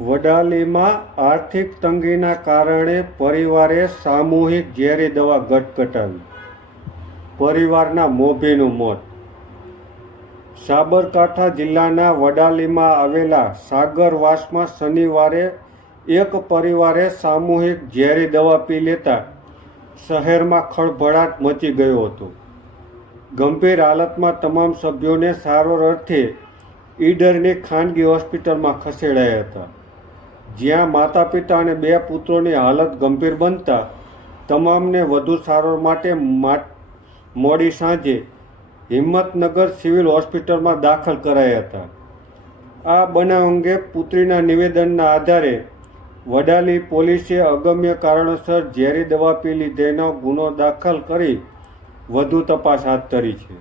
વડાલીમાં આર્થિક તંગીના કારણે પરિવારે સામૂહિક ઝેરી દવા ગટગટાવી. પરિવારના મોભીનું મોત. સાબરકાંઠા જિલ્લાના વડાલીમાં આવેલા સાગરવાસમાં શનિવારે એક પરિવારે સામૂહિક ઝેરી દવા પી લેતા શહેરમાં ખળભળાટ મચી ગયો હતો. ગંભીર હાલતમાં તમામ સભ્યોને સારવાર અર્થે ઈડરની ખાનગી હોસ્પિટલમાં ખસેડાયા હતા. જ્યાં માતા પિતા અને બે પુત્રોની હાલત ગંભીર બનતા તમામને વધુ સારવાર માટે મોડી સાંજે હિંમતનગર સિવિલ હોસ્પિટલમાં દાખલ કરાયા હતા. આ બનાવ અંગે પુત્રીના નિવેદનના આધારે વડાલી પોલીસે અગમ્ય કારણોસર ઝેરી દવા પી લીધેનો ગુનો દાખલ કરી વધુ તપાસ હાથ ધરી છે.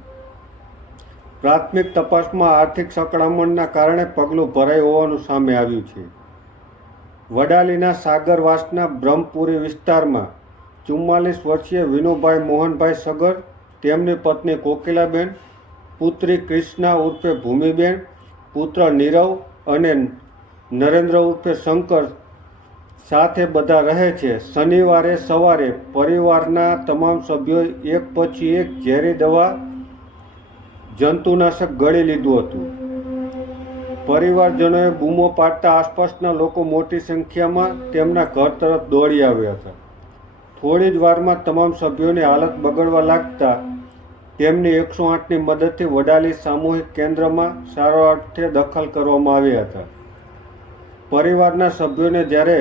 પ્રાથમિક તપાસમાં આર્થિક સંકળામણના કારણે પગલું ભરાયું હોવાનું સામે આવ્યું છે. વડાલીના સાગરવાસના બ્રહ્મપુરી વિસ્તારમાં ચુમ્માલીસ વર્ષીય વિનુભાઈ મોહનભાઈ સગર, તેમની પત્ની કોકિલાબેન, પુત્રી ક્રિષ્ના ઉર્ફે ભૂમિબેન, પુત્ર નીરવ અને નરેન્દ્ર ઉર્ફે શંકર સાથે બધા રહે છે. શનિવારે સવારે પરિવારના તમામ સભ્યોએ એક પછી એક ઝેરી દવા, જંતુનાશક ગળી લીધું હતું. પરિવારજનોએ બૂમો પાડતા આસપાસના લોકો મોટી સંખ્યામાં તેમના ઘર તરફ દોડી આવ્યા હતા. થોડી જ વારમાં તમામ સભ્યોની હાલત બગડવા લાગતા તેમની એકસો આઠની મદદથી વડાલી સામૂહિક કેન્દ્રમાં સારો અર્થે દખલ કરવામાં આવ્યા હતા. પરિવારના સભ્યોને જ્યારે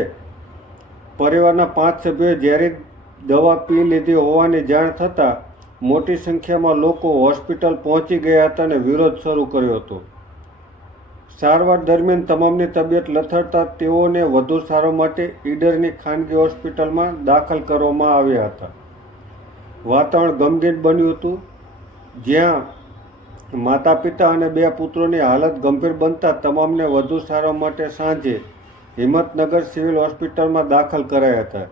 પરિવારના પાંચ સભ્યોએ જ્યારે દવા પી લીધી હોવાની જાણ થતાં મોટી સંખ્યામાં લોકો હોસ્પિટલ પહોંચી ગયા હતા અને વિરોધ શરૂ કર્યો હતો. સારવાર દરમિયાન તમામની તબિયત લથડતા તેઓને વધુ સારવાર માટે ઈડરની ખાનગી હોસ્પિટલમાં દાખલ કરવામાં આવ્યા હતા. વાતાવરણ ગંભીર બન્યું હતું. જ્યાં માતા પિતા અને બે પુત્રોની હાલત ગંભીર બનતા તમામને વધુ સારવાર માટે સાંજે હિંમતનગર સિવિલ હોસ્પિટલમાં દાખલ કરાયા હતા.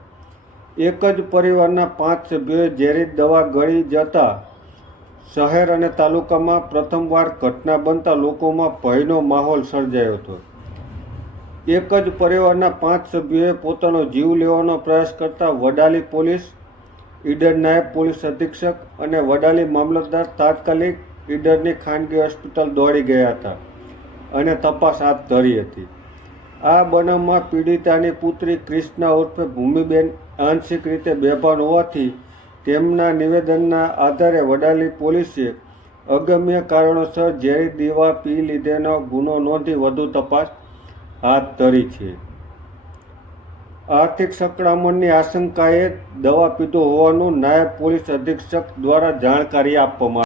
એક જ પરિવારના પાંચ સભ્યોએ ઝેરી દવા ગળી જતા શહેર અને તાલુકામાં પ્રથમવાર ઘટના બનતા લોકોમાં ભયનો માહોલ સર્જાયો હતો. એક જ પરિવારના પાંચ સભ્યોએ પોતાનો જીવ લેવાનો પ્રયાસ કરતા વડાલી પોલીસ, ઈડર નાયબ પોલીસ અધિક્ષક અને વડાલી મામલતદાર તાત્કાલિક ઈડરની ખાનગી હોસ્પિટલ દોડી ગયા હતા અને તપાસ હાથ ધરી હતી. આ બનાવમાં પીડિતાની પુત્રી ક્રિષ્ના ઉર્ફે ભૂમિબેન આંશિક રીતે બેભાન હોવાથી તેમના નિવેદનના આધારે વડાલી પોલીસે અગમ્ય કારણોસર ઝેરી દીવા પી લીધેનો ગુનો નોંધી વધુ તપાસ હાથ ધરી છે. આર્થિક સંકળામણની આશંકાએ દવા પીધો હોવાનું નાયબ પોલીસ અધિક્ષક દ્વારા જાણકારી આપવામાં